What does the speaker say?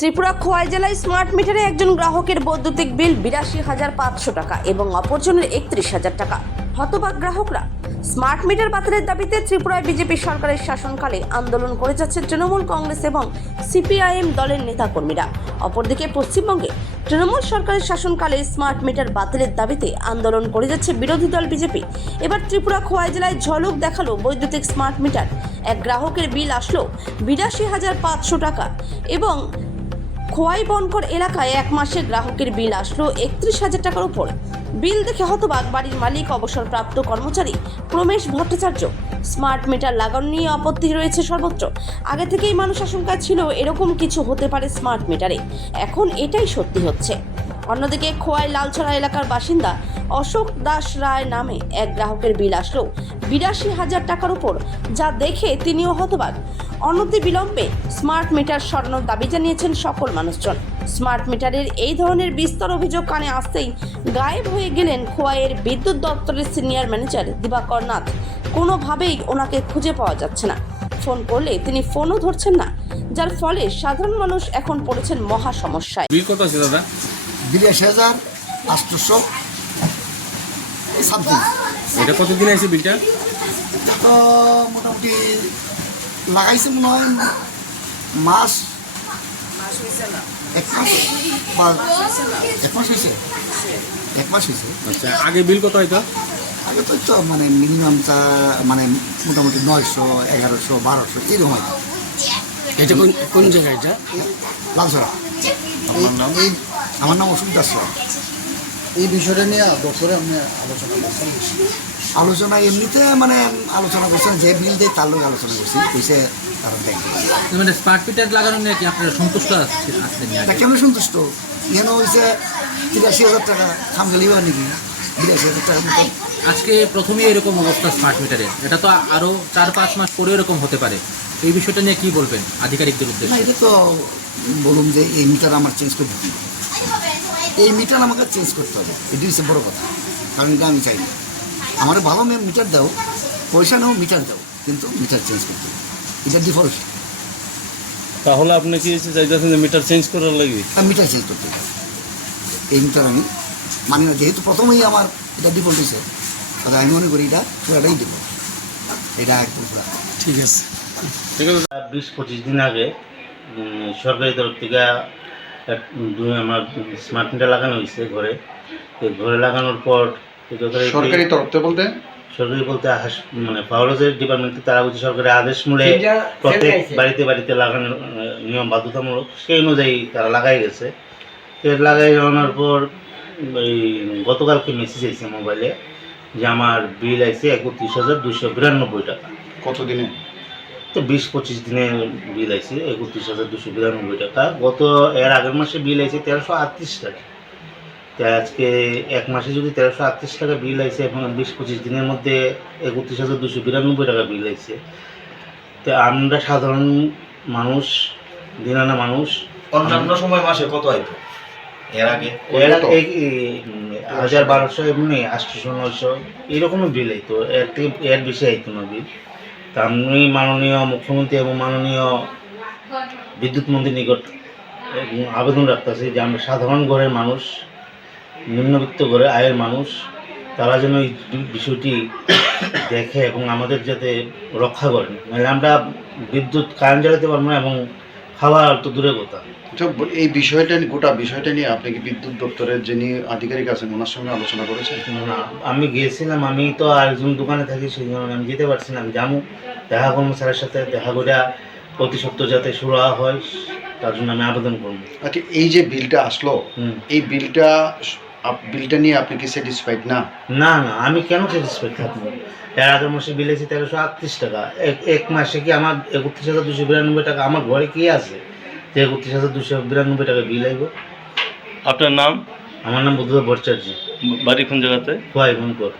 ত্রিপুরা খোয়াই জেলায় স্মার্ট মিটারে একজন গ্রাহকের বৈদ্যুতিক বিল ৮২,৫০০ টাকা এবং অপরজনের ৩১,০০০ টাকা। হতবাক গ্রাহকরা। স্মার্ট মিটার বাতিলের দাবিতে ত্রিপুরায় বিজেপি সরকারের শাসনকালে আন্দোলন করে যাচ্ছে তৃণমূল কংগ্রেস এবং সিপিআইএম দলের নেতাকর্মীরা। অপরদিকে পশ্চিমবঙ্গে তৃণমূল সরকারের শাসনকালে স্মার্ট মিটার বাতিলের দাবিতে আন্দোলন করে যাচ্ছে বিরোধী দল বিজেপি। এবার ত্রিপুরা খোয়াই জেলায় ঝলক দেখালো বৈদ্যুতিক স্মার্ট মিটার। এক গ্রাহকের বিল আসলো ৮২,৫০০ টাকা এবং খোয়াই বনকর এলাকায় এক মাসে গ্রাহকের বিল আসলো ৩১,০০০ টাকার উপর। বিল দেখে হতবাক বাড়ির মালিক অবসরপ্রাপ্ত কর্মচারী প্রমেশ ভট্টাচার্য। স্মার্ট মিটার লাগানো নিয়ে আপত্তি রয়েছে সর্বত্র। আগে থেকেই মানুষ আশঙ্কায় ছিল এরকম কিছু হতে পারে স্মার্ট মিটারে, এখন এটাই সত্যি হচ্ছে। অন্যদিকে খোয়াই লালছড়া এলাকার বাসিন্দা অশোক দাস রায় নামে এক গ্রাহকের বিল আসলো ৮২,০০০ টাকার উপর, যা দেখে তিনিও হতবাক। অনতি বিলম্বে স্মার্ট মিটার সরানোর দাবি জানিয়েছেন সকল মানুষজন। স্মার্ট মিটারের এই ধরনের বিস্তর অভিযোগ কানে আসতেই গায়েব হয়ে গেলেন খোয়াইয়ের বিদ্যুৎ দপ্তরের সিনিয়র ম্যানেজার দিবাকর নাথ। কোনোভাবেই ওনাকে খুঁজে পাওয়া যাচ্ছে না। ফোন করলে তিনি ফোনও ধরছেন না, যার ফলে সাধারণ মানুষ এখন পড়েছেন মহা সমস্যায়। বিল কত আছে দাদা? ৮২,৮০০ এটা কতদিন আছে বিলটা? তো মোটামুটি লাগাইছে মনে হয় মাস এক মাস বা এক মাস হয়েছে। আচ্ছা, আগে বিল কত হয়তো? আগে তো মানে মিনিমাম মানে মোটামুটি 900, 1100, 1200 এরকম হয়। এটা কোন জায়গা? এটা লালছড়া। আমার নাম অশোক দাস রায়। এই বিষয়টা নিয়ে দপ্তরে আপনি আলোচনা করছেন? আলোচনা এমনিতে মানে আলোচনা করছেন, যে বিল দেয় তার লোক আলোচনা করছি, কইছে তারা দেখবে। মানে স্মার্ট মিটার লাগানো নিয়ে কি আপনারা সন্তুষ্ট আছেন? তা কেমন সন্তুষ্ট? এখানে হয়েছে ৮৩,০০০ টাকা, সামগালিও নাকি ৮২,০০০ টাকার মতো। আজকে প্রথমেই এরকম অবস্থা স্মার্ট মিটারের, এটা তো আরও 4-5 মাস পরে এরকম হতে পারে। এই বিষয়টা নিয়ে কি বলবেন আধিকারিকদের না, উদ্দেশ্যে? এটা তো বলুন যে এই মিটার আমার চেঞ্জ করতে হবে, এই মিটার আমাকে চেঞ্জ করতে হবে, এটি হচ্ছে বড় কথা। কারণ এটা আমি চাই না। আমার ভালো মিটার দাও, পয়সা নাও, মিটার দাও, কিন্তু মিটার চেঞ্জ করতে হবে, এটা ডিফল্ট। তাহলে আপনি কি চাইতেছেন যে মিটার চেঞ্জ করার লাগবে? মিটার চেঞ্জ করতে হবে, এই মিটার আমি মানি না। যেহেতু প্রথমেই আমার এটা ডিফল্ট হয়েছে, তাহলে আমি মনে করি এটা পুরাটাই ডিফল্ট, এটা একদম পুরা ঠিক আছে। ঠিক আছে। 20-25 দিন আগে সরকারি তরফ থেকে আমার স্মার্ট মিটার লাগানো হয়েছে ঘরে। ঘরে লাগানোর পর সরকারি তরফতে বলতে সরকারি বলতে মানে পাওয়ারের ডিপার্টমেন্টে তারা বলছে সরকারের আদেশ মূলে প্রত্যেক বাড়িতে বাড়িতে লাগানোর নিয়ম বাধ্যতামূলক, সেই অনুযায়ী তারা লাগাই গেছে। লাগাই যাওয়ার পর ওই গতকালকে মেসেজ এসেছে মোবাইলে যে আমার বিল আছে ৩১,২৯২ টাকা। কত দিনে? তো 20-25 দিনের বিল আছে 31,292 টাকা। এর আগের মাসে বিল আছে 1,338 টাকা। তো আজকে এক মাসে যদি 1,338 টাকা বিল আছে এবং 20-25 দিনের মধ্যে 31,292 টাকা বিল আছে, তো আমরা সাধারণ মানুষ, দিনানা মানুষ, অন্যান্য সময় মাসে কত হইতো এর আগে? 1,1200 এমনি 800-900 এরকমই বিল হইতো, এর বেশি হইতো না বিল। তা আমি মাননীয় মুখ্যমন্ত্রী এবং মাননীয় বিদ্যুৎ মন্ত্রীর নিকট আবেদন রাখতেছি যে আমরা সাধারণ ঘরের মানুষ, নিম্নবিত্ত ঘরের আয়ের মানুষ, তারা যেন এই বিষয়টি দেখে এবং আমাদের যাতে রক্ষা করেন। নাহলে আমরা বিদ্যুৎ কারেন্ট জ্বালাতে পারবো না এবং খাওয়া তো দূরের কথা। এই বিষয়টা, গোটা বিষয়টা নিয়ে আপনি কি বিদ্যুৎ দপ্তরের যিনি আধিকারিক আছেন ওনার সঙ্গে আলোচনা করেছেন? না, আমি গিয়েছিলাম, আমি তো আরেকজন দোকানে থাকি, সেই জন্য আমি যেতে পারছি না। আমি যাবো, দেখা করবো স্যারের সাথে, দেখা করে অতি সত্ত্বর যাতে শুরু হয় তার জন্য আমি আবেদন করবো। আচ্ছা, এই যে বিলটা আসলো, এই বিলটা নিয়ে আপনি কি স্যাটিসফাইড না? না, আমি কেন স্যাটিসফাইড থাকবো? এর আগের মাসে বিল আছে 1,338 টাকা, এক মাসে কি আমার 31,292 টাকা? আমার ঘরে কি আছে যে 31,292 টাকা বিল আইব? আপনার নাম? আমার নাম বুদ্ধদেব ভট্টাচার্য, বাড়ি কোন জায়গাতে? খোয়াই বনকর।